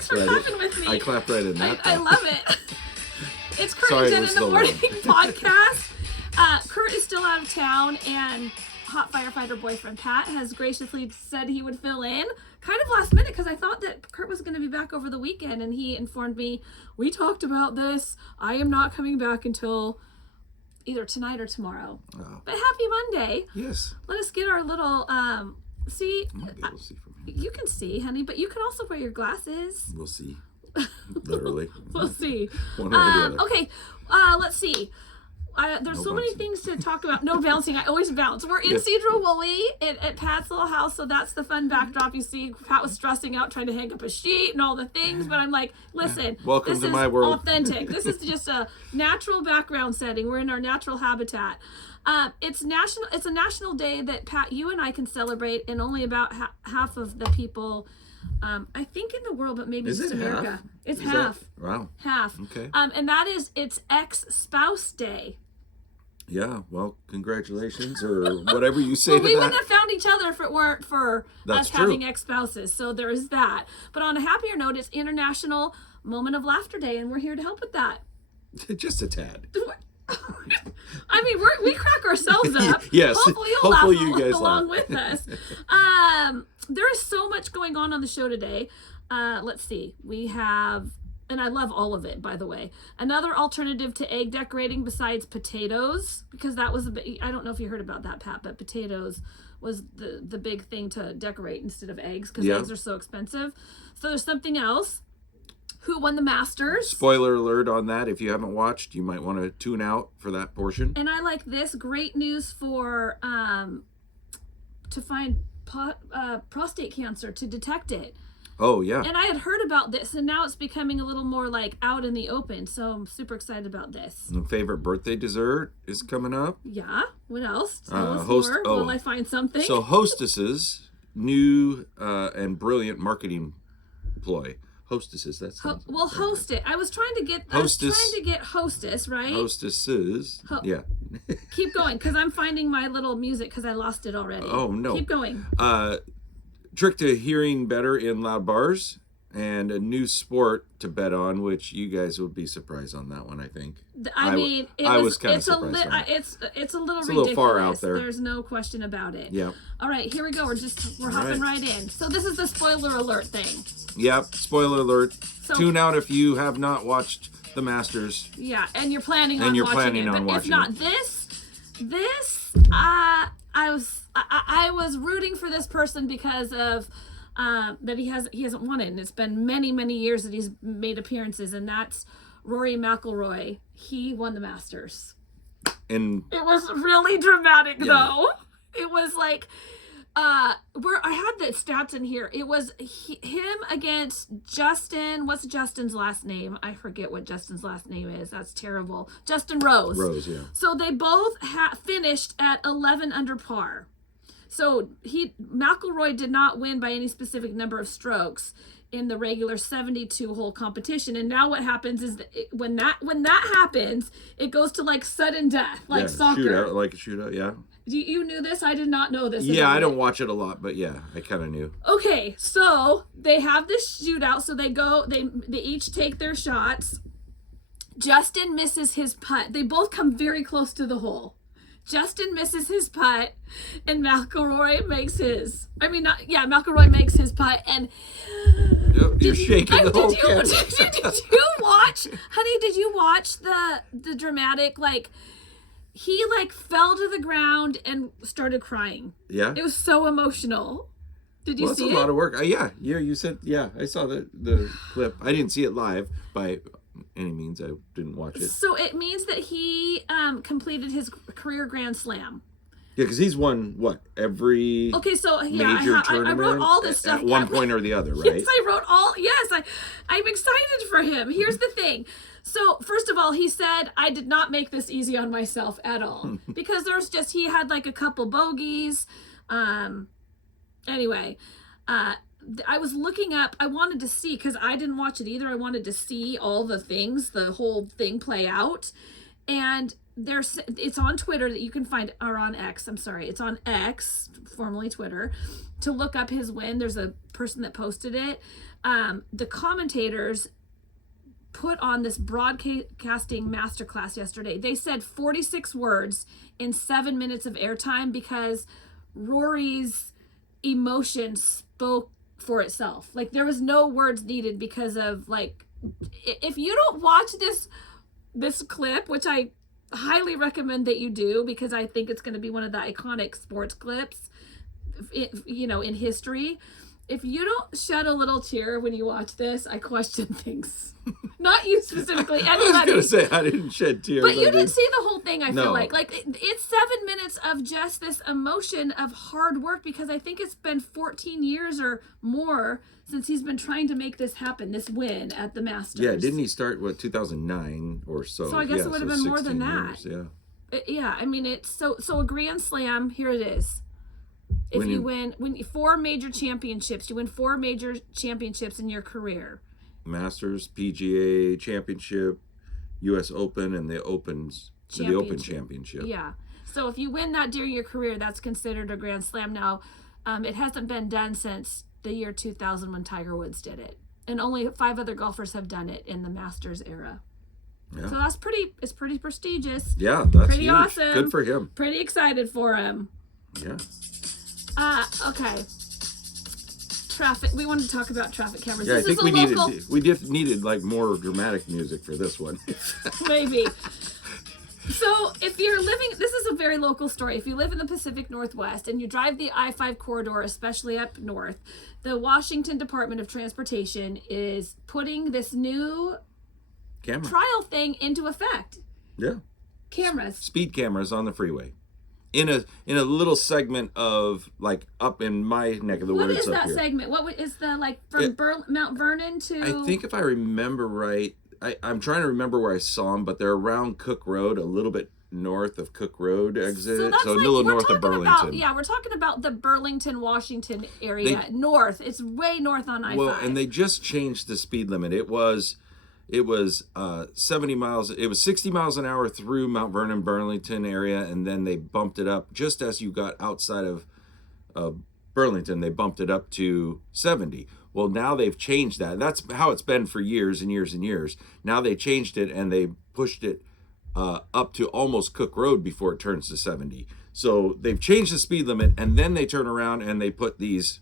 Thanks for clapping with me. I clapped right in that. I love it. It's Curt and Jen in the Morning podcast. Curt is still out of town, and hot firefighter boyfriend Pat has graciously said he would fill in kind of last minute because I thought that Curt was going to be back over the weekend, and he informed me, we talked about this. I am not coming back until either tonight or tomorrow. Oh. But happy Monday. Yes. Let us get our little, see. I might be able to see from here. You can see, honey, but you can also wear your glasses. We'll see. Literally. We'll see. One or the other. Okay, let's see. There's so many things to talk about. No bouncing. I always bounce. We're in Cedro Woolley at Pat's little house, so that's the fun backdrop. You see, Pat was stressing out trying to hang up a sheet and all the things, but I'm like, listen, welcome to my world. Authentic. This is just a natural background setting. We're in our natural habitat. It's a national day that Pat, you and I can celebrate, and only about half of the people, I think, in the world, but maybe just America. Half? It's half. Wow. Half. Okay. And that is, it's ex-spouse day. Yeah, well, congratulations, or whatever you say well, to we that. wouldn't have found each other if it weren't for us having ex-spouses. So there is that. But on a happier note, it's International Moment of Laughter Day, and we're here to help with that. Just a tad. I mean, we crack ourselves up. Yes. Hopefully you'll laugh you guys along laugh. with us. There is so much going on the show today. Let's see. We have... And I love all of it, by the way. Another alternative to egg decorating besides potatoes, because that was I don't know if you heard about that, Pat, but potatoes was the big thing to decorate instead of eggs, because eggs are so expensive. So there's something else. Who won the Masters? Spoiler alert on that. If you haven't watched, you might want to tune out for that portion. And I like this. Great news for to find prostate cancer, to detect it. Oh, yeah. And I had heard about this, and now it's becoming a little more like out in the open. So I'm super excited about this. And favorite birthday dessert is coming up. Yeah. What else? Tell us more. Will I find something? So Hostess's new and brilliant marketing ploy. Hostesses. That's host it. I was trying to get Hostess, right? Hostesses. Yeah. Keep going, because I'm finding my little music because I lost it already. Oh no. Keep going. Trick to hearing better in loud bars, and a new sport to bet on, which you guys would be surprised on that one, I think. I mean, I was kind of surprised. It's a little ridiculous. A little far out there. There's no question about it. Yeah. All right, here we go. We're hopping right in. So this is the spoiler alert thing. Yep. Spoiler alert. So, tune out if you have not watched the Masters. Yeah, and you're planning on watching it. But if not, I was rooting for this person because of that he hasn't won it, and it's been many years that he's made appearances, and that's Rory McIlroy. He won the Masters. And it was really dramatic, though. It was like where I had the stats in here. It was him against Justin. What's Justin's last name? I forget what Justin's last name is. That's terrible. Justin Rose. Rose, yeah. So they both finished at 11 under par. So McIlroy did not win by any specific number of strokes in the regular 72-hole competition. And now what happens is that when that happens, it goes to like sudden death, like soccer. Shootout, like a shootout, yeah. You knew this? I did not know this. Yeah, I don't watch it a lot, but yeah, I kind of knew. Okay, so they have this shootout. So they each take their shots. Justin misses his putt. They both come very close to the hole. Justin misses his putt, and McIlroy makes his. McIlroy makes his putt, and you're shaking the whole camera. Did you watch, honey? Did you watch the dramatic, like, he like fell to the ground and started crying? Yeah, it was so emotional. Did you see it? That's a lot of work. Yeah, you said I saw the clip. I didn't see it live by any means. I didn't watch it. So it means that he completed his career Grand Slam. Yeah, because he's won every major tournament. I wrote all this stuff at one point or the other, right? Yes, I wrote all. Yes, I'm excited for him. Here's the thing. So first of all, he said, I did not make this easy on myself at all, because he had like a couple bogeys. Anyway, I was looking up, I wanted to see, because I didn't watch it either. I wanted to see all the things, the whole thing play out. And it's on Twitter that you can find, or on X, I'm sorry, it's on X, formerly Twitter, to look up his win. There's a person that posted it. The commentators put on this broadcasting masterclass yesterday. They said 46 words in 7 minutes of airtime because Rory's emotion spoke for itself. Like, there was no words needed because of, like, if you don't watch this clip, which I highly recommend that you do, because I think it's going to be one of the iconic sports clips, in history. If you don't shed a little tear when you watch this, I question things. Not you specifically, anybody. I was going to say, I didn't shed tears. But you didn't see the whole thing, I No. feel like. Like, it's 7 minutes of just this emotion of hard work, because I think it's been 14 years or more since he's been trying to make this happen, this win at the Masters. Yeah, didn't he start, 2009 or so? So I guess it would have been more than 16 that. years, Yeah, I mean, it's so a Grand Slam, here it is. If you win 4 major championships, you win 4 major championships in your career. Masters, PGA Championship, U.S. Open, and the Open Championship. Yeah. So if you win that during your career, that's considered a Grand Slam. Now, it hasn't been done since the year 2000 when Tiger Woods did it. And only 5 other golfers have done it in the Masters era. Yeah. So it's pretty prestigious. Yeah, that's pretty huge. Awesome. Good for him. Pretty excited for him. Yeah. Okay. Traffic. We wanted to talk about traffic cameras. Yeah, this I think is we needed like more dramatic music for this one. Maybe. So if you're this is a very local story. If you live in the Pacific Northwest and you drive the I-5 corridor, especially up north, the Washington Department of Transportation is putting this new trial thing into effect. Yeah. Cameras. Speed cameras on the freeway. In a little segment of, like, up in my neck of the woods. What is that here. segment? What is the, from Mount Vernon to... I think if I remember right, I'm trying to remember where I saw them, but they're around Cook Road, a little bit north of Cook Road exit. So a little north of Burlington. We're talking about the Burlington, Washington area. North. It's way north on I-5. Well, and they just changed the speed limit. It was 70 miles. It was 60 miles an hour through Mount Vernon, Burlington area, and then they bumped it up just as you got outside of Burlington. They bumped it up to 70. Well, now they've changed that. That's how it's been for years and years and years. Now they changed it and they pushed it up to almost Cook Road before it turns to 70. So they've changed the speed limit, and then they turn around and they put these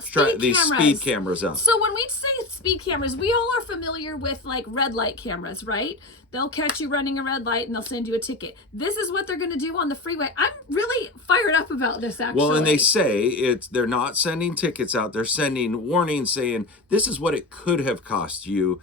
speed cameras up. So when we say speed cameras, we all are familiar with, like, red light cameras, right? They'll catch you running a red light and they'll send you a ticket. This is what they're going to do on the freeway. I'm really fired up about this, actually. Well, and they say they're not sending tickets out. They're sending warnings saying this is what it could have cost you.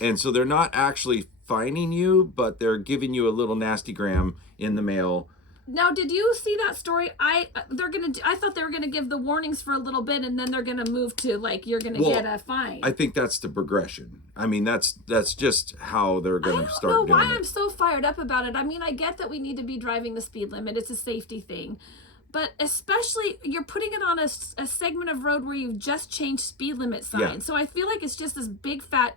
And so they're not actually fining you, but they're giving you a little nastygram in the mail. Now, did you see that story? I thought they were gonna give the warnings for a little bit, and then they're gonna move to, like, you're gonna get a fine. I think that's the progression. I mean, that's just how they're gonna start doing it. I don't know why I'm so fired up about it. I mean, I get that we need to be driving the speed limit. It's a safety thing. But especially, you're putting it on a segment of road where you've just changed speed limit signs. Yeah. So I feel like it's just this big fat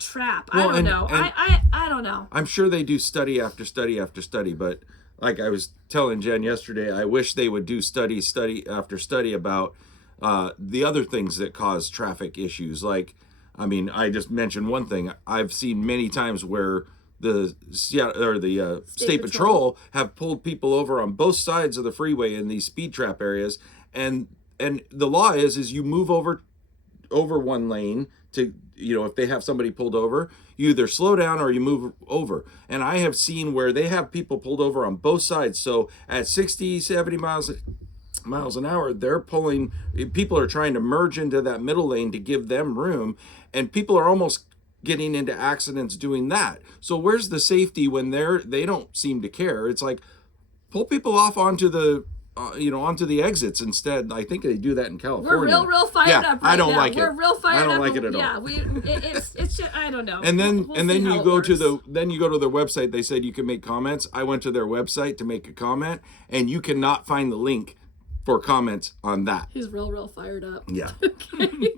trap. Well, I don't know. I don't know. I'm sure they do study after study after study, but like I was telling Jen yesterday, I wish they would do study after study about the other things that cause traffic issues. Like, I mean, I just mentioned one thing. I've seen many times where the State Patrol have pulled people over on both sides of the freeway in these speed trap areas, and the law is you move over one lane to, if they have somebody pulled over, you either slow down or you move over. And I have seen where they have people pulled over on both sides. So at 60, 70 miles an hour, people are trying to merge into that middle lane to give them room, and people are almost getting into accidents doing that. So where's the safety when they don't seem to care? It's like, pull people off onto the onto the exits instead. I think they do that in California. We're real fired up right now. I don't like it. We're real fired up. I don't like it at all. Yeah, it's just, I don't know. And then you go to their website. They said you can make comments. I went to their website to make a comment, and you cannot find the link for comments on that. He's real fired up. Yeah. Okay.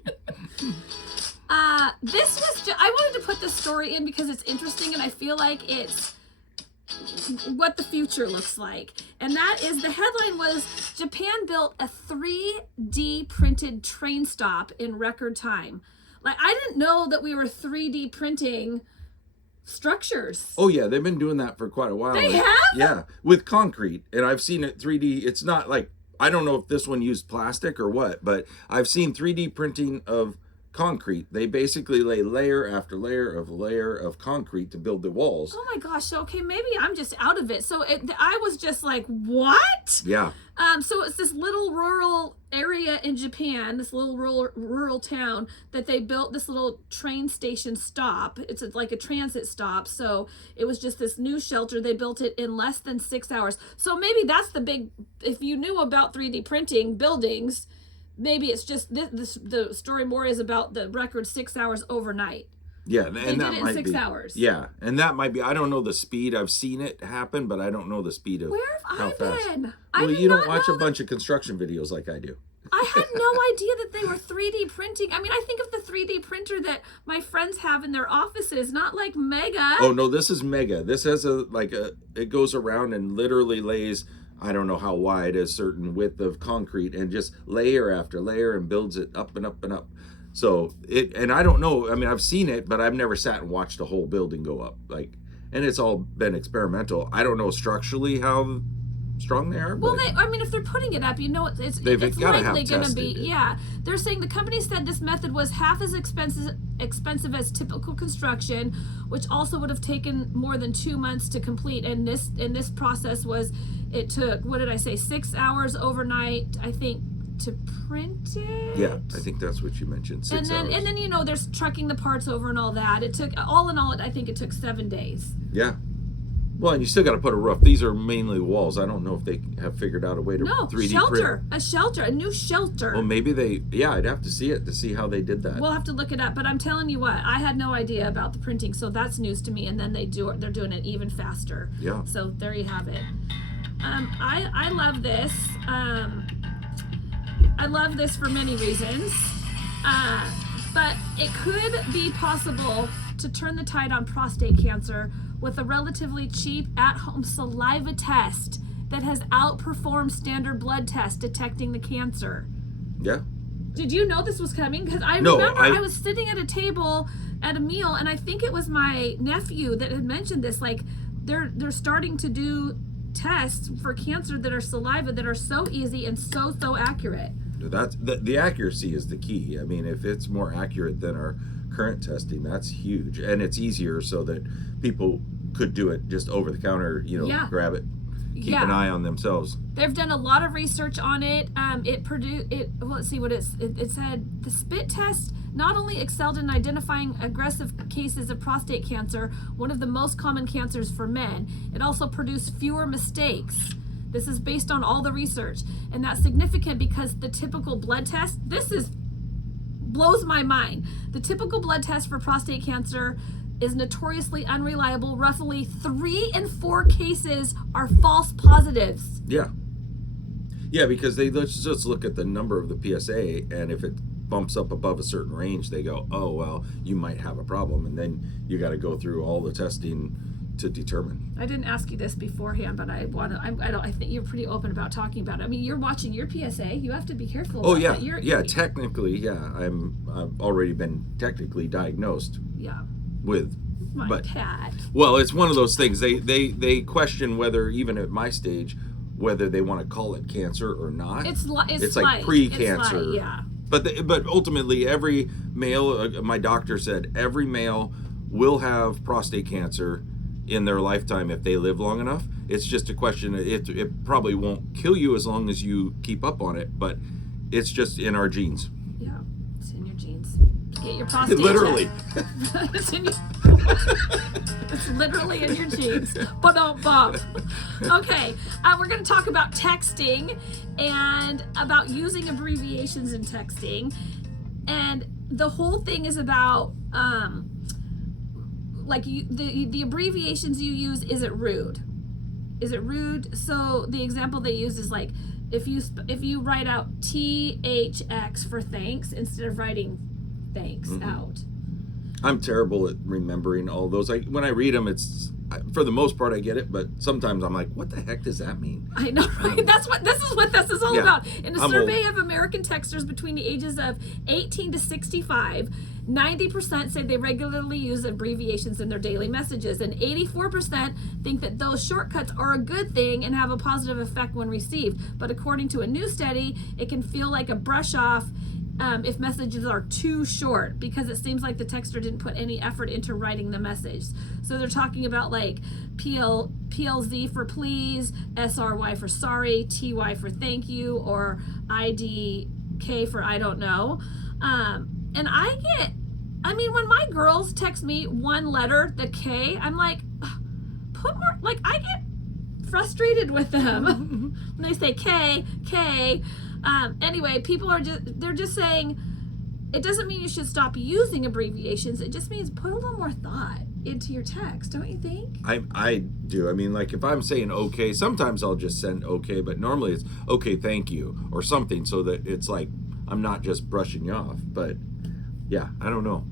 This was I wanted to put this story in because it's interesting, and I feel like it's what the future looks like. And that is, the headline was, Japan built a 3D printed train stop in record time. Like, I didn't know that we were 3D printing structures. Oh yeah, they've been doing that for quite a while. They have? Yeah, with concrete. And I've seen it 3D. It's not like, I don't know if this one used plastic or what, but I've seen 3D printing of concrete. They basically lay layer after layer of concrete to build the walls. Oh my gosh. So, okay, maybe I'm just out of it. So I was just like, what? Yeah. So it's this little rural area in Japan, this little rural town, that they built this little train station stop. It's like a transit stop. So it was just this new shelter. They built it in less than 6 hours. So maybe that's the big, if you knew about 3D printing buildings, maybe it's just the story more is about the record 6 hours overnight. Yeah, They and did that it in might 6 be hours. Yeah, and that might be. I don't know the speed. I've seen it happen, but I don't know the speed of Where have how I fast. been? Well, did you don't not watch know a bunch of construction videos like I do. I had no idea that they were 3D printing. I mean, I think of the 3D printer that my friends have in their offices, not like Mega. Oh no, this is Mega. This has it goes around and literally lays, I don't know how wide, a certain width of concrete, and just layer after layer, and builds it up and up and up. So and I don't know, I mean, I've seen it, but I've never sat and watched a whole building go up. Like, and it's all been experimental. I don't know structurally how strong they are. Well, I mean, if they're putting it up, you know, it's gotta have likely going to tested be, it. yeah. They're saying the company said this method was half as expensive as typical construction, which also would have taken more than 2 months to complete. And this process it took, what did I say, 6 hours overnight, I think, to print it. Yeah, I think that's what you mentioned. 6 hours. And then you know, there's trucking the parts over and all that. It took, all in all, I think it took 7 days. Yeah. Well, and you still got to put a roof. These are mainly walls. I don't know if they have figured out a way to 3D print. A new shelter. Well, maybe I'd have to see it to see how they did that. We'll have to look it up, but I'm telling you what, I had no idea about the printing, so that's news to me. And then they're doing it even faster. Yeah. So there you have it. I love this. I love this for many reasons, but it could be possible to turn the tide on prostate cancer with a relatively cheap at-home saliva test that has outperformed standard blood tests detecting the cancer. Yeah. Did you know this was coming? Because I was sitting at a table at a meal, and I think it was my nephew that had mentioned this. Like, they're starting to do tests for cancer that are saliva that are so easy and so accurate. That's the accuracy is the key. I mean, if it's more accurate than our current testing, that's huge, and it's easier so that people could do it just over the counter. Grab it, keep an eye on themselves. They've done a lot of research on it. Let's see what it said. The spit test not only excelled in identifying aggressive cases of prostate cancer, one of the most common cancers for men, it also produced fewer mistakes. This is based on all the research, and that's significant because the typical blood test, blows my mind. The typical blood test for prostate cancer is notoriously unreliable. Roughly 3 in 4 cases are false positives. Yeah, because let's just look at the number of the PSA, and if it bumps up above a certain range, they go, oh well, you might have a problem, and then you got to go through all the testing to determine. I didn't ask you this beforehand, but I think you're pretty open about talking about it. I mean, you're watching your PSA. You have to be careful about that. Technically, I've already been technically diagnosed. Yeah. With my cat. Well, it's one of those things. They question whether, even at my stage, whether they want to call it cancer or not. It's like pre-cancer. It's yeah. But ultimately, every male, my doctor said, every male will have prostate cancer in their lifetime if they live long enough. It's just a question. It probably won't kill you as long as you keep up on it, but it's just in our genes. Yeah, it's in your genes. Get your prostate. Literally. It's literally in your genes. Ba-dum-bum. Okay, we're going to talk about texting and about using abbreviations in texting, and the whole thing is about the abbreviations you use. Is it rude? So the example they use is like if you write out THX for thanks instead of writing thanks out. I'm terrible at remembering all those. When I read them, for the most part I get it, but sometimes I'm like, what the heck does that mean? I know, right? This is what this is all Yeah. about. In a I'm survey old. of American texters between the ages of 18 to 65, 90% say they regularly use abbreviations in their daily messages, and 84% think that those shortcuts are a good thing and have a positive effect when received. But according to a new study, it can feel like a brush off if messages are too short, because it seems like the texter didn't put any effort into writing the message. So they're talking about like PLZ for please, SRY for sorry, TY for thank you, or IDK for I don't know. And when my girls text me one letter, the K, I'm like, put more, like I get frustrated with them when they say K. Anyway, people they're just saying it doesn't mean you should stop using abbreviations. It just means put a little more thought into your text, don't you think? I do. I mean, like if I'm saying okay, sometimes I'll just send okay, but normally it's okay, thank you, or something, so that it's like I'm not just brushing you off. But yeah, I don't know.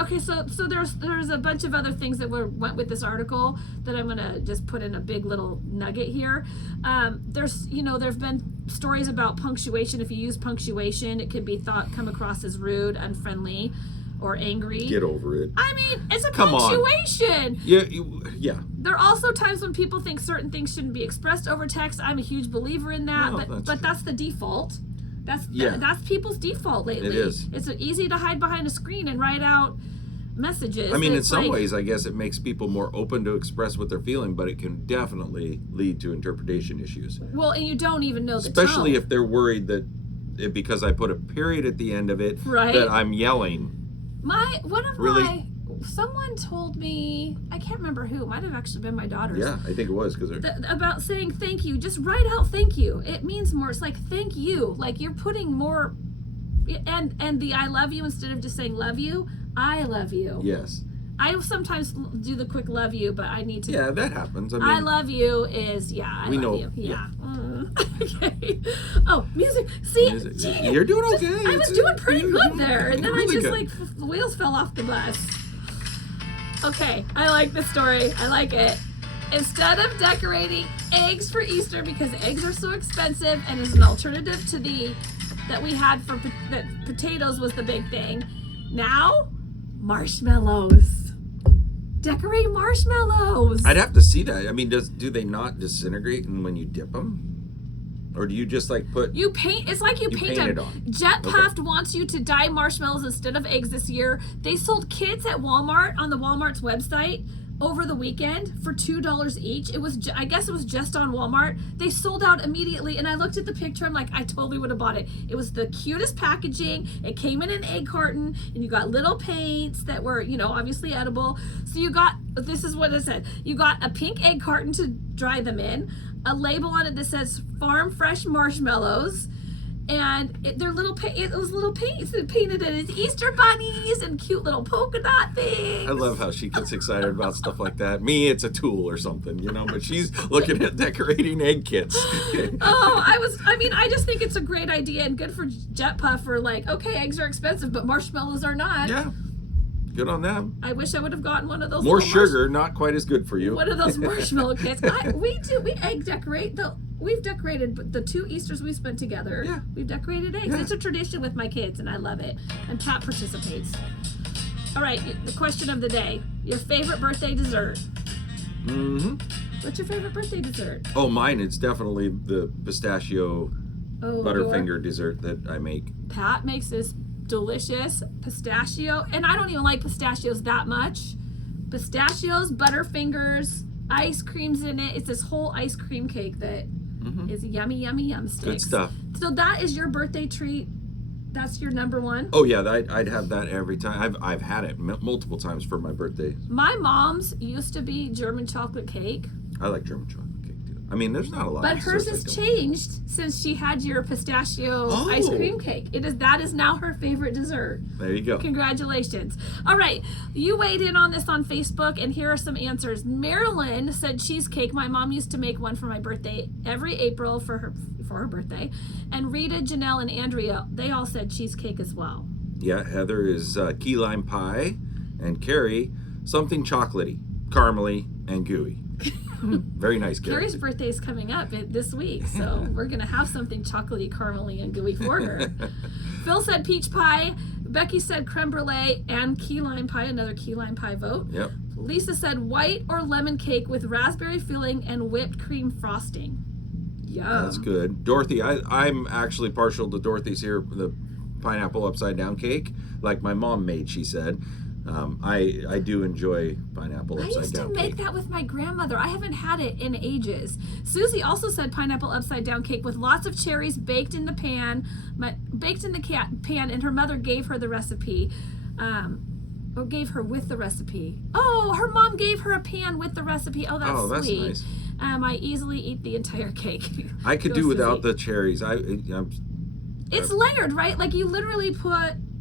Okay, so there's a bunch of other things that went with this article that I'm gonna just put in a big little nugget here. There's been stories about punctuation. If you use punctuation, it could be come across as rude, unfriendly, or angry. Get over it. I mean, it's a Come on. punctuation. Yeah. There are also times when people think certain things shouldn't be expressed over text. I'm a huge believer in that, No, but that's the default. That's people's default lately. It is. It's easy to hide behind a screen and write out messages. I mean, in It's some like, ways, I guess it makes people more open to express what they're feeling, but it can definitely lead to interpretation issues. well, and you don't even know the Especially tone. if they're worried that because I put a period at the end of it, Right. that I'm yelling. Really? Someone told me, I can't remember who, it might have actually been my daughters. Yeah, I think it was because About saying thank you. Just write out thank you. It means more. It's like thank you. Like you're putting more, and the I love you instead of just saying love you. I love you. yes. I sometimes do the quick love you, but I need to. Yeah, that happens. I mean, I love you is I we love know, you. yeah. Okay. Oh, music. See, gee, you're doing okay. I was doing pretty good there, and then really I just good. the wheels fell off the bus. Okay, I like this story. I like it. Instead of decorating eggs for Easter because eggs are so expensive, and as an alternative to that we had for that potatoes was the big thing. Now, marshmallows. Decorate marshmallows. I'd have to see that. I mean, do they not disintegrate when you dip them? Or do you just like put... You paint, it's like you paint paint them. it on. Jet Puffed wants you to dye marshmallows instead of eggs this year. They sold kits at Walmart on the Walmart's website over the weekend for $2 each. It was, I guess it was just on Walmart. They sold out immediately, and I looked at the picture. I'm like, I totally would have bought it. It was the cutest packaging. It came in an egg carton, and you got little paints that were, obviously edible. So you got, this is what it said. You got a pink egg carton to dry them in, a label on it that says farm fresh marshmallows, and they're little those little paints that painted it as Easter bunnies and cute little polka dot things. I love how she gets excited about stuff like that. Me, it's a tool or something, but she's looking at decorating egg kits. I just think it's a great idea and good for Jet Puff for like, okay, eggs are expensive, but marshmallows are not. Yeah. Good on them. I wish I would have gotten one of those. More sugar, not quite as good for you. One of those marshmallow kits. We egg decorate. We've decorated the 2 Easters we spent together. Yeah. We've decorated eggs. Yeah. It's a tradition with my kids, and I love it. And Pat participates. All right, the question of the day: your favorite birthday dessert? Mm-hmm. What's your favorite birthday dessert? Oh, mine. It's definitely the pistachio Butterfinger dessert that I make. Pat makes this delicious pistachio, and I don't even like pistachios that much. Pistachios, Butterfingers, ice creams in it. It's this whole ice cream cake that is yummy, yummy, yum sticks. Good stuff. So that is your birthday treat. That's your number one. Oh yeah, I'd have that every time. I've had it multiple times for my birthday. My mom's used to be German chocolate cake. I like German chocolate cake too. I mean, there's not a lot. But of hers desserts has I don't. changed since she had your pistachio ice cream cake. That is now her favorite dessert. There you go. Congratulations. All right, you weighed in on this on Facebook, and here are some answers. Marilyn said cheesecake. My mom used to make one for my birthday every April for her birthday. And Rita, Janelle, and Andrea, they all said cheesecake as well. Yeah, Heather is key lime pie, and Carrie something chocolatey, caramely, and gooey. Very nice, Carrie. Carrie's birthday is coming up this week, so we're gonna have something chocolatey, caramely, and gooey for her. Phil said peach pie. Becky said creme brulee and key lime pie. Another key lime pie vote. Yep. Lisa said white or lemon cake with raspberry filling and whipped cream frosting. Yum. That's good. Dorothy, I'm actually partial to Dorothy's here, the pineapple upside down cake, like my mom made, she said. I do enjoy pineapple upside down cake. I used to make that with my grandmother. I haven't had it in ages. Susie also said pineapple upside down cake with lots of cherries baked in the pan, pan, and her mother gave her the recipe. Or gave her with the recipe. Oh, her mom gave her a pan with the recipe. Oh, that's sweet. Nice. I easily eat the entire cake. I could do without the cherries. It's layered, right? Like you literally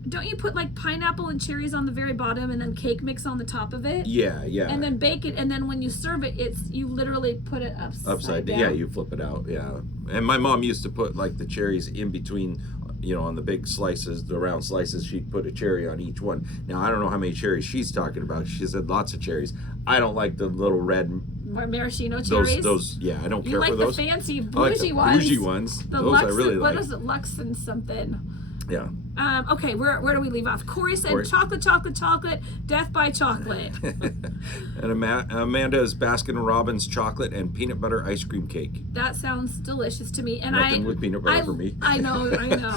don't you put like pineapple and cherries on the very bottom and then cake mix on the top of it? Yeah. And then bake it, and then when you serve it, you literally put it upside down. Yeah, you flip it out. Yeah. And my mom used to put like the cherries in between, on the big slices, the round slices. She'd put a cherry on each one. Now I don't know how many cherries she's talking about. She said lots of cherries. I don't like the little red maraschino cherries. Those I don't care for those. You like the fancy I like the ones. bougie ones. The those Lux, I really like. What is it? Lux and something. Yeah. Okay, where do we leave off? Corey said chocolate, chocolate, chocolate, death by chocolate. And Amanda is Baskin Robbins chocolate and peanut butter ice cream cake. That sounds delicious to me. And Nothing with peanut butter for me. I know.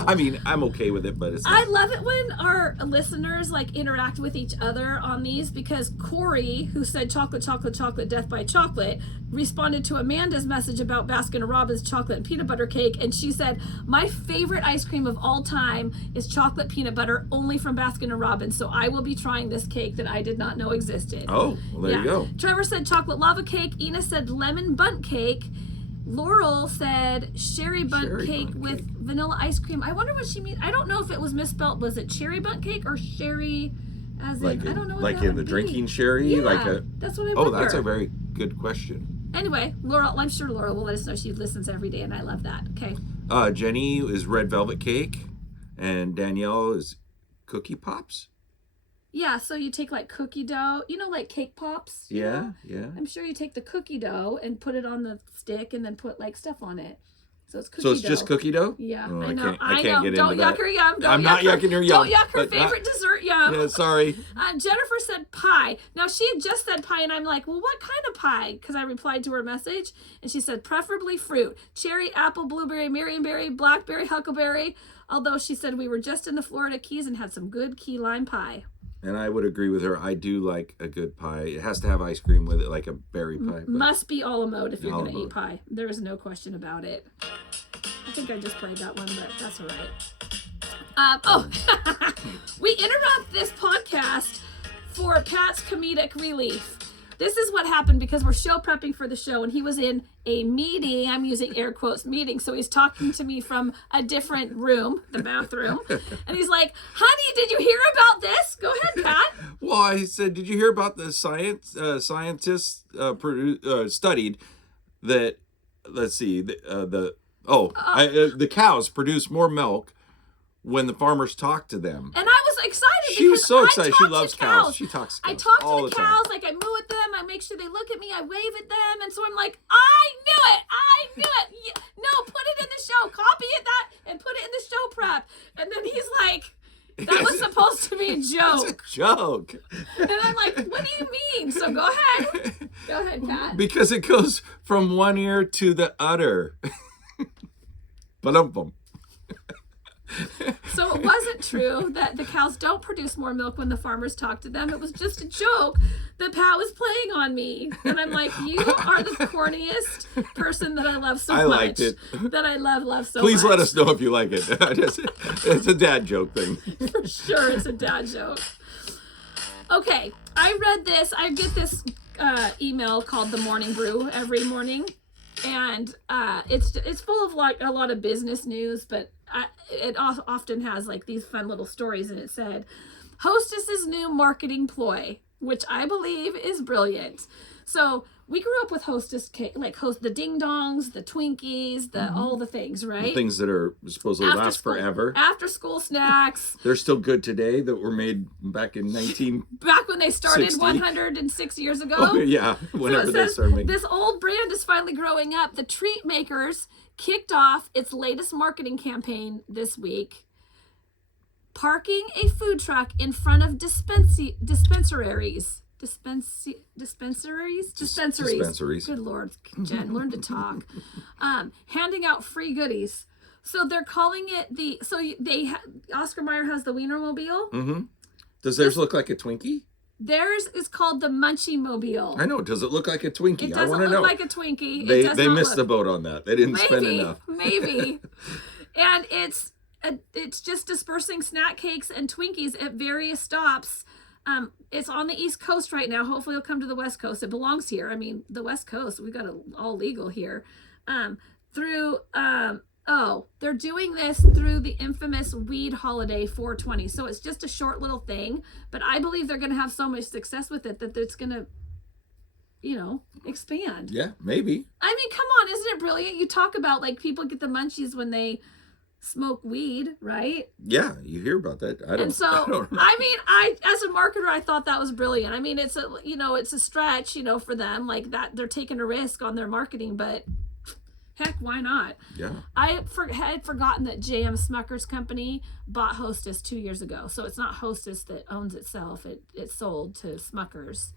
I mean, I'm okay with it, but it's I love it when our listeners like interact with each other on these, because Corey, who said chocolate, chocolate, chocolate, death by chocolate, responded to Amanda's message about Baskin Robbins chocolate and peanut butter cake, and she said, my favorite ice cream of all time is chocolate peanut butter, only from Baskin Robbins, so I will be trying this cake that I did not know existed. Oh, well, there you go. Trevor said chocolate lava cake. Ina said lemon bundt cake. Laurel said sherry bundt cake with vanilla ice cream. I wonder what she means. I don't know if it was misspelled. Was it cherry bundt cake or sherry as in, I don't know what like that in would the be. drinking sherry? Yeah, that's what I wonder. Oh, that's a very good question. Anyway, Laurel, I'm sure Laurel will let us know. She listens every day, and I love that. Okay. Jenny is red velvet cake, and Danielle is cookie pops. Yeah, so you take like cookie dough, like cake pops. Yeah. I'm sure you take the cookie dough and put it on the stick and then put like stuff on it. So it's cookie dough. So it's just cookie dough? Yeah, Oh, I know. I can't get don't into yuck that. her yum. I'm not yucking her yum. Don't yuck her favorite dessert yum. Yeah, sorry. Jennifer said pie. Now, she had just said pie, and I'm like, well, what kind of pie? Because I replied to her message, and she said preferably fruit. Cherry, apple, blueberry, marionberry, blackberry, huckleberry. Although she said we were just in the Florida Keys and had some good key lime pie. And I would agree with her. I do like a good pie. It has to have ice cream with it, like a berry pie. But Must be a la mode if you're going to mode. eat pie. There is no question about it. I think I just played that one, but that's all right. We interrupt this podcast for Pat's comedic relief. This is what happened because we're show prepping for the show, and he was in a meeting. I'm using air quotes meeting. So he's talking to me from a different room, the bathroom. And he's like, honey, did you hear about this? Go ahead, Pat. Well, I said, did you hear about the scientists studied that, let's see, the cows produce more milk when the farmers talk to them. And I was excited. She was so excited. She I talk loves to cows. She talks to cows. I talk all to the time. cows, like I moo at them. I make sure they look at me. I wave at them. And so I'm like, I knew it. Yeah, no, put it in the show. Copy it and put it in the show prep. And then he's like, that was supposed to be a joke. It's a joke. And I'm like, what do you mean? So go ahead. Go ahead, Pat. Because it goes from one ear to the other. Ba-dum-bum. So it wasn't true that the cows don't produce more milk when the farmers talk to them. It was just a joke that Pat was playing on me. And I'm like, you are the corniest person that I love so much. I liked it. That I love so much. Please let us know if you like it. It's a dad joke thing. For sure, it's a dad joke. Okay, I read this. I get this email called The Morning Brew every morning. And it's full of like a lot of business news, but it often has like these fun little stories. And it said, Hostess's new marketing ploy, which I believe is brilliant. So we grew up with Hostess cake, like the ding dongs, the Twinkies, the all the things, right? The things that are supposedly last forever. After school snacks. They're still good today that were made back in 19... Back when they started 106 years ago. Oh, yeah, whenever they started making. This old brand is finally growing up. The treat makers kicked off its latest marketing campaign this week, parking a food truck in front of dispensaries. Good Lord, Jen, learn to talk. Handing out free goodies. So they're calling it Oscar Mayer has the Wienermobile. Mm-hmm. Does theirs look like a Twinkie? Theirs is called the Munchie Mobile. I know. Does it look like a Twinkie? It doesn't look like a Twinkie. They missed the boat on that. They didn't spend enough. Maybe. And it's just dispersing snack cakes and Twinkies at various stops. It's on the East Coast right now. Hopefully it'll come to the West Coast. It belongs here. I mean, the West Coast, we got it all legal here. They're doing this through the infamous weed holiday 420. So it's just a short little thing, but I believe they're going to have so much success with it that it's going to, expand. Yeah, maybe. I mean, come on, isn't it brilliant? You talk about like people get the munchies when they smoke weed, right? Yeah, you hear about that. I don't know. I as a marketer, I thought that was brilliant. I mean, it's a stretch, for them, like that they're taking a risk on their marketing, but heck, why not? Yeah. I had forgotten that J.M. Smucker's company bought Hostess 2 years ago. So it's not Hostess that owns itself. It sold to Smucker's.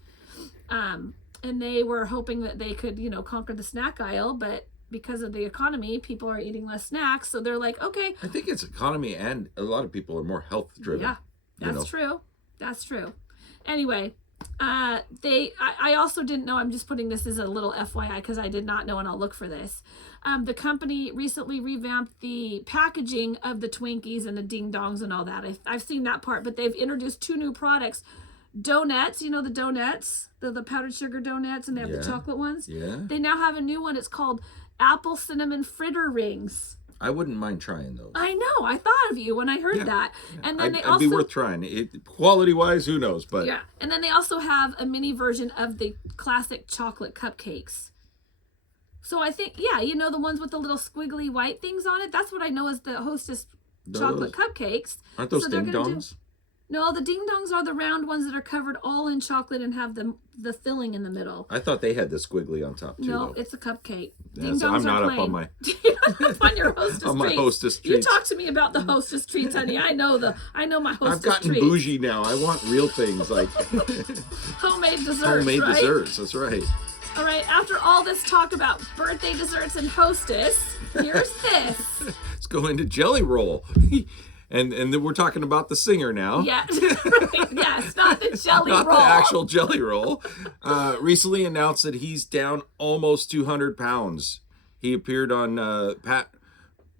And they were hoping that they could, conquer the snack aisle, but because of the economy, people are eating less snacks. So they're like, okay. I think it's economy, and a lot of people are more health driven. Yeah, that's true. That's true. Anyway, I also didn't know, I'm just putting this as a little FYI because I did not know, and I'll look for this. The company recently revamped the packaging of the Twinkies and the Ding Dongs and all that. I've seen that part, but they've introduced 2 new products. Donuts, the donuts, the powdered sugar donuts, and they have the chocolate ones. Yeah. They now have a new one. It's called Apple Cinnamon Fritter Rings. I wouldn't mind trying those. I know. I thought of you when I heard that. And then it'd be worth trying. Quality-wise, who knows? But yeah. And then they also have a mini version of the classic chocolate cupcakes. So I think, the ones with the little squiggly white things on it. That's what I know is the Hostess chocolate cupcakes. Aren't those Ding Dongs? No, the Ding Dongs are the round ones that are covered all in chocolate and have the filling in the middle. I thought they had the squiggly on top too. No, though. It's a cupcake. Yeah, Ding so Dongs I'm not are up plain. on my You're up on your Hostess on treats. my Hostess treats. You talk to me about the Hostess treats, honey. I know my Hostess I've gotten treats. bougie now. I want real things like homemade desserts. Homemade right? desserts. That's right. All right. After all this talk about birthday desserts and Hostess, here's this. Let's go into Jelly Roll. And then we're talking about the singer now. Yeah, right. Yes, not the Jelly Roll. Not the actual Jelly Roll. Recently announced that he's down almost 200 pounds. He appeared on Pat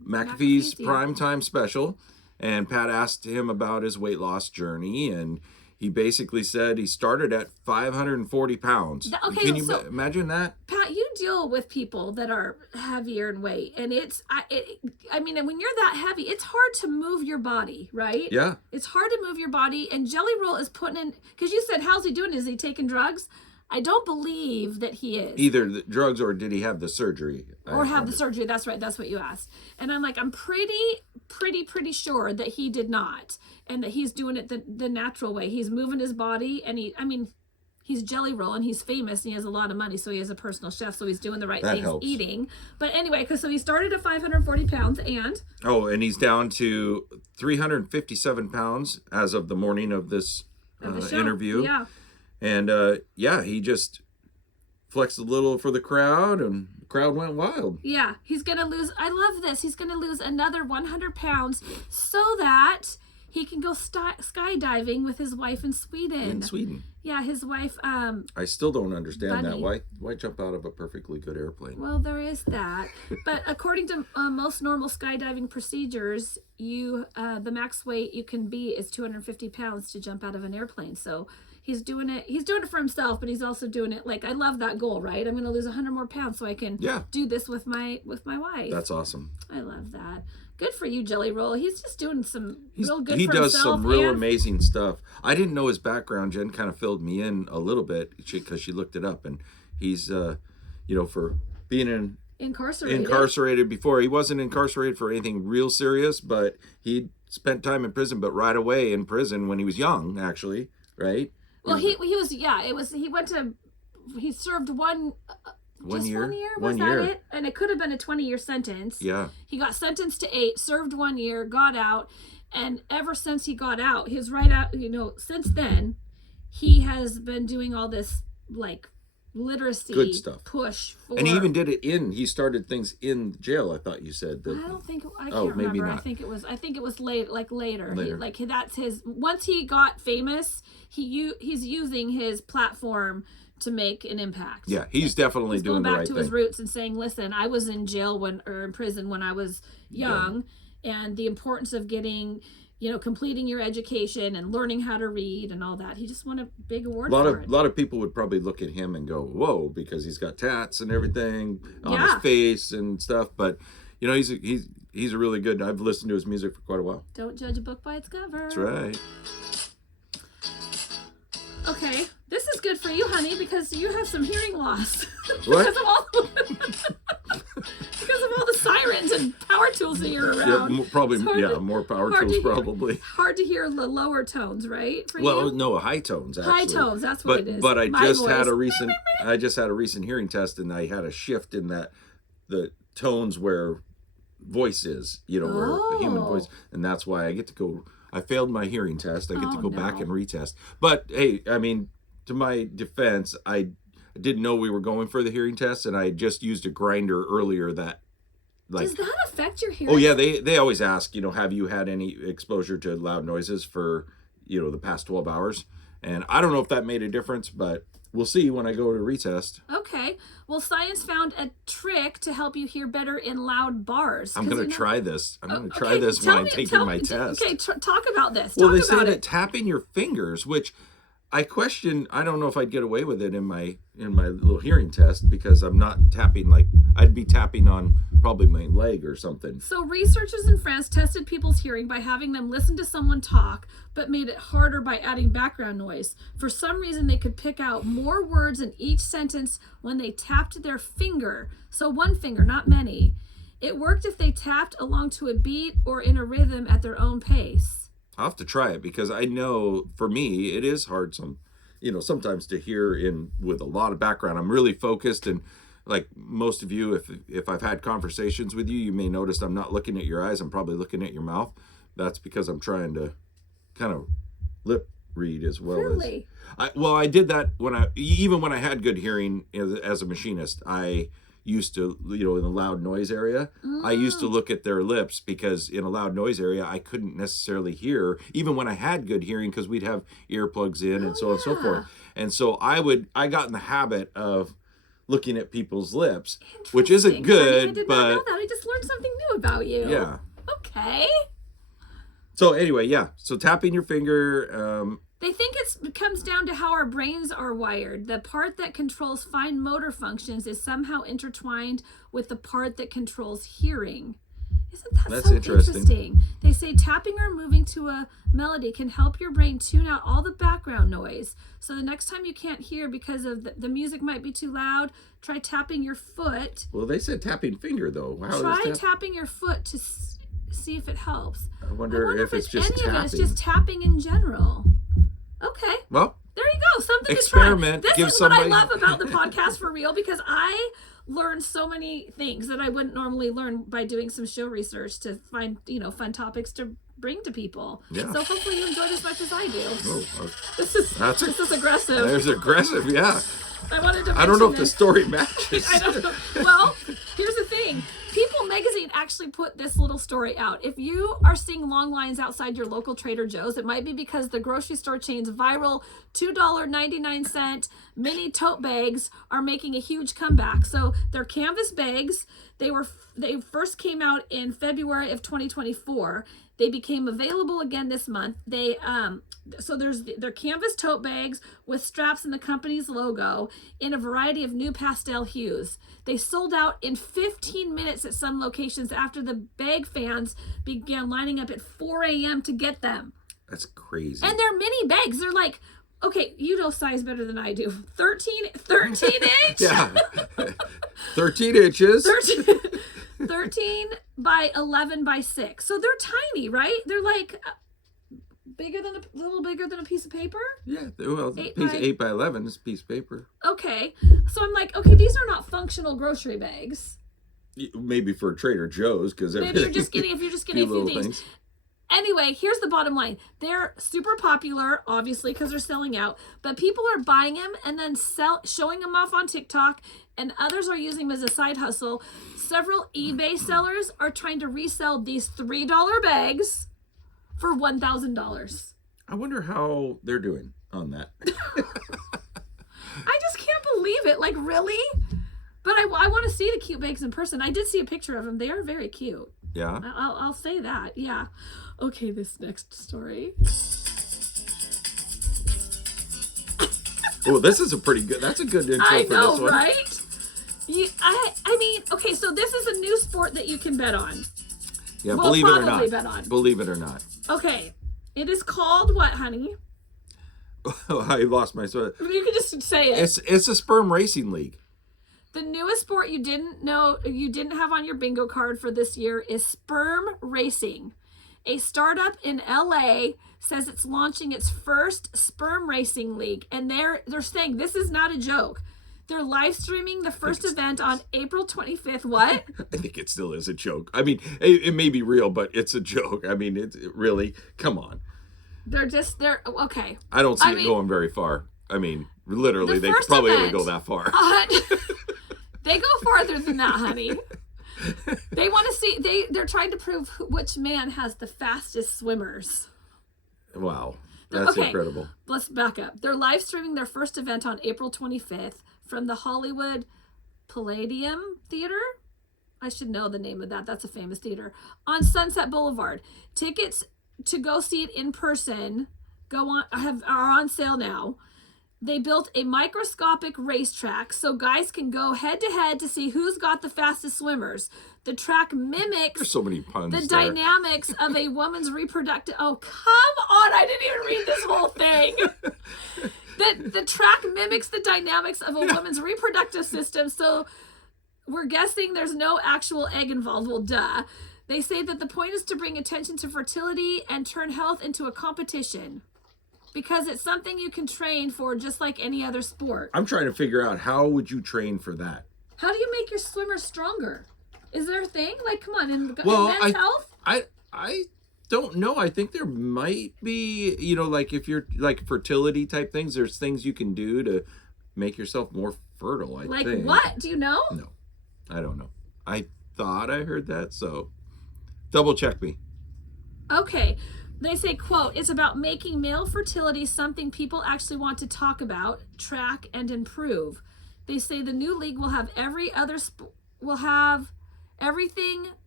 McAfee's primetime special, and Pat asked him about his weight loss journey, and he basically said he started at 540 pounds. Okay, Can you imagine that? Pat, you deal with people that are heavier in weight, and I mean, when you're that heavy, it's hard to move your body, right? Yeah. It's hard to move your body, and Jelly Roll is putting in, because you said, how's he doing? Is he taking drugs? I don't believe that he is. Either the drugs or did he have the surgery? Or have the surgery. That's right. That's what you asked. And I'm like, I'm pretty sure that he did not. And that he's doing it the natural way. He's moving his body. And he's Jelly Roll and he's famous and he has a lot of money. So he has a personal chef. So he's doing the right things, helps. Eating. But anyway, so he started at 540 pounds and... Oh, and he's down to 357 pounds as of the morning of this interview. Yeah. And he just flexed a little for the crowd, and the crowd went wild. Yeah, he's going to lose, I love this, he's going to lose another 100 pounds so that he can go skydiving with his wife in Sweden. In Sweden. Yeah, his wife... I still don't understand Bunny. that. Why jump out of a perfectly good airplane? Well, there is that. But according to most normal skydiving procedures, the max weight you can be is 250 pounds to jump out of an airplane. So... He's doing it for himself, but he's also doing it I love that goal, right? I'm going to lose 100 more pounds so I can do this with my wife. That's awesome. I love that. Good for you, Jelly Roll. He's just doing some real good he for does himself. Some real amazing stuff. I didn't know his background. Jen kind of filled me in a little bit because she looked it up, and he's for being incarcerated before. He wasn't incarcerated for anything real serious, but he spent time in prison, but right away in prison when he was young, actually, right? Well, he served one year. Was that it? And it could have been a 20-year sentence. Yeah. He got sentenced to 8, served 1 year, got out, and ever since he got out, his right out, since then, he has been doing all this like literacy good stuff push for, and he even did it he started things in jail. I thought you said that. I can't remember. Maybe not. I think it was later. That's his, once he got famous, he's using his platform to make an impact. Yeah, he's definitely doing the right thing. Going back to his roots and saying, listen, I was in jail or in prison when I was young, and the importance of getting, completing your education and learning how to read and all that. He just won a big award for it. A lot of people would probably look at him and go, whoa, because he's got tats and everything on his face and stuff. But, he's a really good, I've listened to his music for quite a while. Don't judge a book by its cover. That's right. Okay, this is good for you, honey, because you have some hearing loss. What? because of all the sirens and power tools that you're around. Yeah, more power tools probably. Hard to hear the lower tones, right? For you? No, high tones actually. High tones, that's what it is. But I just had a recent hearing test, and I had a shift in the tones where voice is, where a human voice, and that's why I get to go. I failed my hearing test. I get to go back and retest. But hey, I mean, to my defense, I didn't know we were going for the hearing test, and I just used a grinder earlier that. Does that affect your hearing? Oh yeah, they always ask, have you had any exposure to loud noises for, the past 12 hours? And I don't know if that made a difference, but we'll see when I go to retest. Okay. Well, science found a trick to help you hear better in loud bars. I'm going to try this. I'm going to try this when I'm taking my test. Okay, talk about this. Well, they say that tapping your fingers, which I question, I don't know if I'd get away with it in my little hearing test, because I'm not tapping I'd be tapping on probably my leg or something. So researchers in France tested people's hearing by having them listen to someone talk, but made it harder by adding background noise. For some reason, they could pick out more words in each sentence when they tapped their finger. So one finger, not many. It worked if they tapped along to a beat or in a rhythm at their own pace. I'll have to try it, because I know for me it is hard sometimes to hear with a lot of background. I'm really focused, and like most of you, if I've had conversations with you, you may notice I'm not looking at your eyes. I'm probably looking at your mouth. That's because I'm trying to kind of lip read as well. Really? I did that when I had good hearing as a machinist. I used to, in the loud noise area, I used to look at their lips, because in a loud noise area, I couldn't necessarily hear, even when I had good hearing, because we'd have earplugs in and so on and so forth. And so I got in the habit of looking at people's lips, which isn't good, I did but not know that. I just learned something new about you. Yeah. Okay. So anyway, yeah. So tapping your finger, they think it comes down to how our brains are wired. The part that controls fine motor functions is somehow intertwined with the part that controls hearing. Isn't that so interesting? They say tapping or moving to a melody can help your brain tune out all the background noise. So the next time you can't hear because of the music might be too loud, try tapping your foot. Well, they said tapping finger, though. Try tapping your foot to see if it helps. I wonder if it's just tapping. It's just tapping in general. Okay. Well, there you go. Something experiment. to try. This is what I love about the podcast, for real, because I learned so many things that I wouldn't normally learn by doing some show research to find, fun topics to bring to people. Yeah. So hopefully you enjoyed as much as I do. Oh, this is aggressive. There's aggressive, yeah. I don't know if the story matches. I don't know. Well, here's the thing. People magazine actually put this little story out. If you are seeing long lines outside your local Trader Joe's, it might be because the grocery store chain's viral $2.99 mini tote bags are making a huge comeback. So they're canvas bags. They first came out in February of 2024. They became available again this month. They're canvas tote bags with straps and the company's logo in a variety of new pastel hues. They sold out in 15 minutes at some locations after the bag fans began lining up at 4 a.m. to get them. That's crazy. And they're mini bags. They're like Okay, you know size better than I do. 13 inch? Yeah. 13 inches. 13 by 11 by 6. So they're tiny, right? They're like a little bigger than a piece of paper? Yeah, well, 8 by 11 is a piece of paper. Okay. So I'm like, okay, these are not functional grocery bags. Maybe for Trader Joe's, because maybe you're just getting a few things. Anyway, here's the bottom line. They're super popular, obviously, because they're selling out. But people are buying them and then showing them off on TikTok, and others are using them as a side hustle. Several eBay sellers are trying to resell these $3 bags for $1,000. I wonder how they're doing on that. I just can't believe it. Like, really? But I want to see the cute bags in person. I did see a picture of them. They are very cute. Yeah. I'll say that. Yeah. Okay, this next story. Oh, this is that's a good intro I for know, this one. Right? I mean, okay, so this is a new sport that you can bet on. Yeah, Well, believe it or probably not. bet on. Believe it or not. Okay. It is called what, honey? Oh, I lost my sweat. You can just say it. It's a sperm racing league. The newest sport you didn't have on your bingo card for this year is sperm racing. A startup in LA says it's launching its first sperm racing league, and they're saying this is not a joke. They're live streaming the first event on April 25th. What? I think it still is a joke. I mean, it may be real, but it's a joke. I mean, it really, come on. They're okay. I don't see it going very far. I mean, literally, they could probably only go that far. They go farther than that, honey. They want to see, they're trying to prove which man has the fastest swimmers. Wow. That's incredible. Let's back up. They're live streaming their first event on April 25th from the Hollywood Palladium Theater. I should know the name of that. That's a famous theater. On Sunset Boulevard. Tickets to go see it in person are on sale now. They built a microscopic racetrack so guys can go head to head to see who's got the fastest swimmers. The track mimics There's so many puns the there. dynamics of a woman's reproductive. Oh, come on. I didn't even read this whole thing. The track mimics the dynamics of a woman's reproductive system. So we're guessing there's no actual egg involved. Well, duh. They say that the point is to bring attention to fertility and turn health into a competition. Because it's something you can train for just like any other sport. I'm trying to figure out, how would you train for that? How do you make your swimmers stronger? Is there a thing? Like, come on, in men's health? I don't know. I think there might be, like if you're like fertility type things, there's things you can do to make yourself more fertile, I think. Like what? Do you know? No, I don't know. I thought I heard that, so double check me. Okay. They say, quote, it's about making male fertility something people actually want to talk about, track, and improve. They say the new league will have everything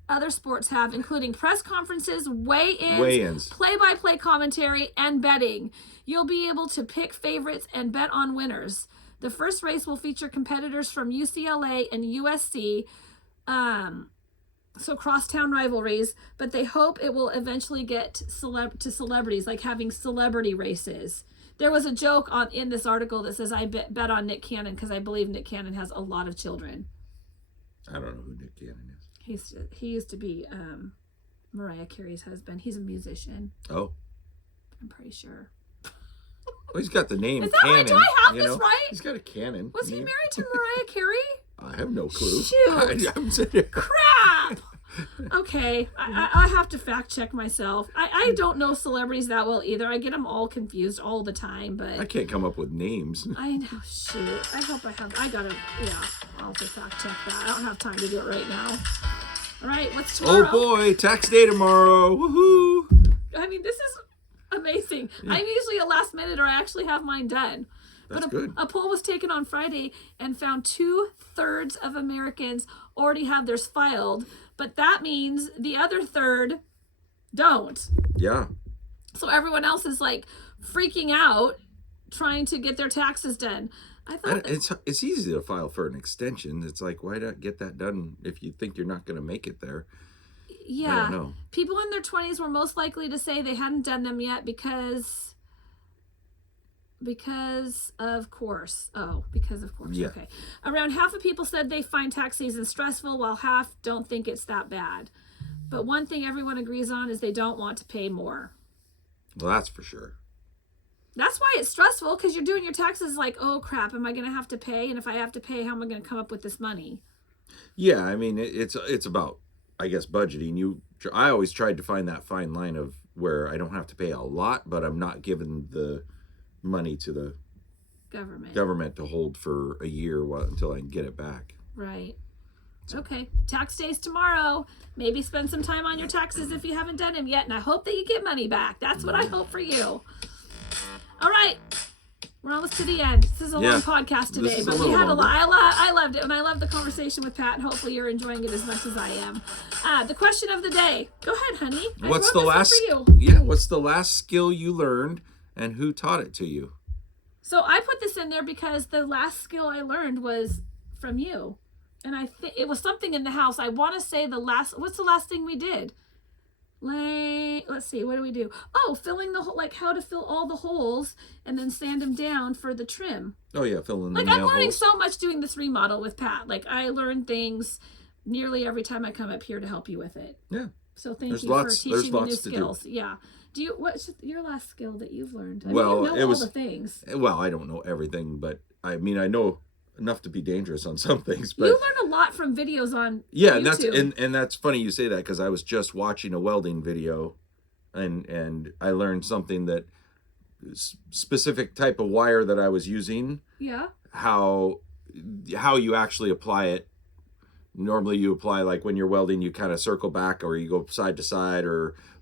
other sports have, including press conferences, weigh-ins, play-by-play commentary, and betting. You'll be able to pick favorites and bet on winners. The first race will feature competitors from UCLA and USC, so crosstown rivalries, but they hope it will eventually get to celebrities, like having celebrity races. There was a joke in this article that says I bet on Nick Cannon because I believe Nick Cannon has a lot of children. I don't know who Nick Cannon is. He used to be Mariah Carey's husband. He's a musician. Oh, I'm pretty sure. Well, he's got the name Is that Cannon. right? Do I have this right? He's got a cannon. Was he married to Mariah Carey? I have no clue. Shoot. I'm sitting here. Crap. Okay, I have to fact check myself. I don't know celebrities that well either. I get them all confused all the time, but I can't come up with names. I know. Shoot. I hope I'll have to fact check that. I don't have time to do it right now. All right, what's tomorrow? Oh boy, tax day tomorrow. Woohoo. I mean, this is amazing. Yeah. I'm usually a last minute, or I actually have mine done. That's but good. A poll was taken on Friday and found 2/3 of Americans already have theirs filed, but that means the other third don't. Yeah. So everyone else is like freaking out, trying to get their taxes done. I thought it's easy to file for an extension. It's like, why not get that done if you think you're not going to make it there? Yeah. I don't know. People in their 20s were most likely to say they hadn't done them yet because Because of course. Oh, because of course. Yeah. Okay. Around half of people said they find tax season stressful, while half don't think it's that bad. But one thing everyone agrees on is they don't want to pay more. Well, that's for sure. That's why it's stressful, because you're doing your taxes like, oh crap, am I going to have to pay? And if I have to pay, how am I going to come up with this money? Yeah, I mean, it's about, I guess, budgeting. I always tried to find that fine line of where I don't have to pay a lot, but I'm not giving the money to the government to hold for a year until I can get it back. Right. Okay. Tax day's tomorrow. Maybe spend some time on your taxes if you haven't done them yet, and I hope that you get money back. That's what I hope for you. All right. We're almost to the end. This is a long podcast today, but we had a lot. I loved it, and I loved the conversation with Pat, and hopefully you're enjoying it as much as I am. The question of the day. Go ahead, honey. What's the last skill you learned, and who taught it to you? So I put this in there because the last skill I learned was from you. And I think it was something in the house. I want to say what's the last thing we did? Let's see, what do we do? Oh, filling how to fill all the holes and then sand them down for the trim. Oh yeah, filling the nail holes. I'm learning so much doing this remodel with Pat. I learn things nearly every time I come up here to help you with it. Yeah. So thank you for teaching me new skills. Yeah. What's your last skill that you've learned? I know all the things. Well, I don't know everything, but I mean, I know enough to be dangerous on some things. But you learn a lot from videos on YouTube. And that's funny you say that, because I was just watching a welding video, and I learned something, that specific type of wire that I was using. Yeah. How you actually apply it. Normally you apply, like when you're welding, you kind of circle back or you go side to side,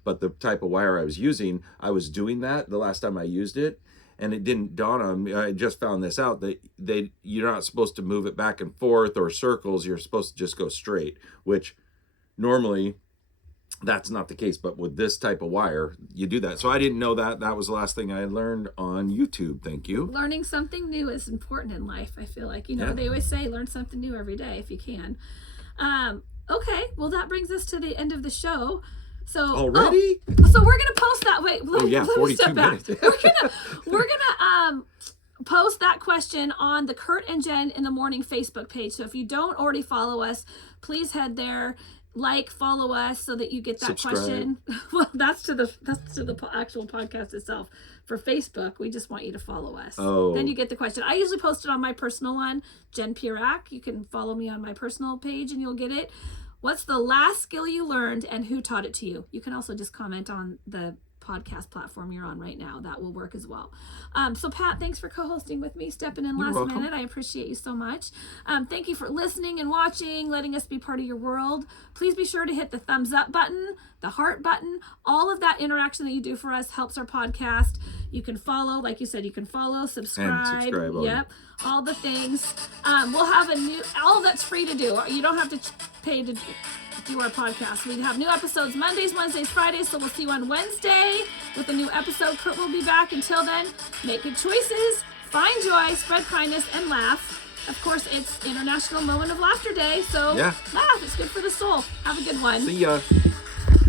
but the type of wire I was using, I was doing that the last time I used it, and it didn't dawn on me. I just found this out, that you're not supposed to move it back and forth or circles. You're supposed to just go straight, which normally that's not the case. But with this type of wire, you do that. So I didn't know that. That was the last thing I learned on YouTube. Thank you. Learning something new is important in life. I feel like, they always say learn something new every day if you can. Okay, well, that brings us to the end of the show. So already? So we're gonna post that. Wait, let me 42 step back. minutes. we're gonna post that question on the Curt and Jen in the Morning Facebook page. So if you don't already follow us, please head there, follow us, so that you get that Subscribe. question. Well, that's to the actual podcast itself. For Facebook, we just want you to follow us. Oh. Then you get the question. I usually post it on my personal one, Jen Pirac. You can follow me on my personal page and you'll get it. What's the last skill you learned, and who taught it to you? You can also just comment on the podcast platform you're on right now. That will work as well. So Pat, thanks for co-hosting with me, stepping in last minute. I appreciate you so much. Thank you for listening and watching, letting us be part of your world. Please be sure to hit the thumbs up button, the heart button. All of that interaction that you do for us helps our podcast. You can follow, like you said, subscribe. Yep. All the things. We'll have all that's free to do. You don't have to pay to do our podcast. We have new episodes Mondays, Wednesdays, Fridays, so we'll see you on Wednesday with a new episode. Curt will be back. Until then, make good choices, find joy, spread kindness, and laugh. Of course, it's International Moment of Laughter Day, so laugh. It's good for the soul. Have a good one. See ya.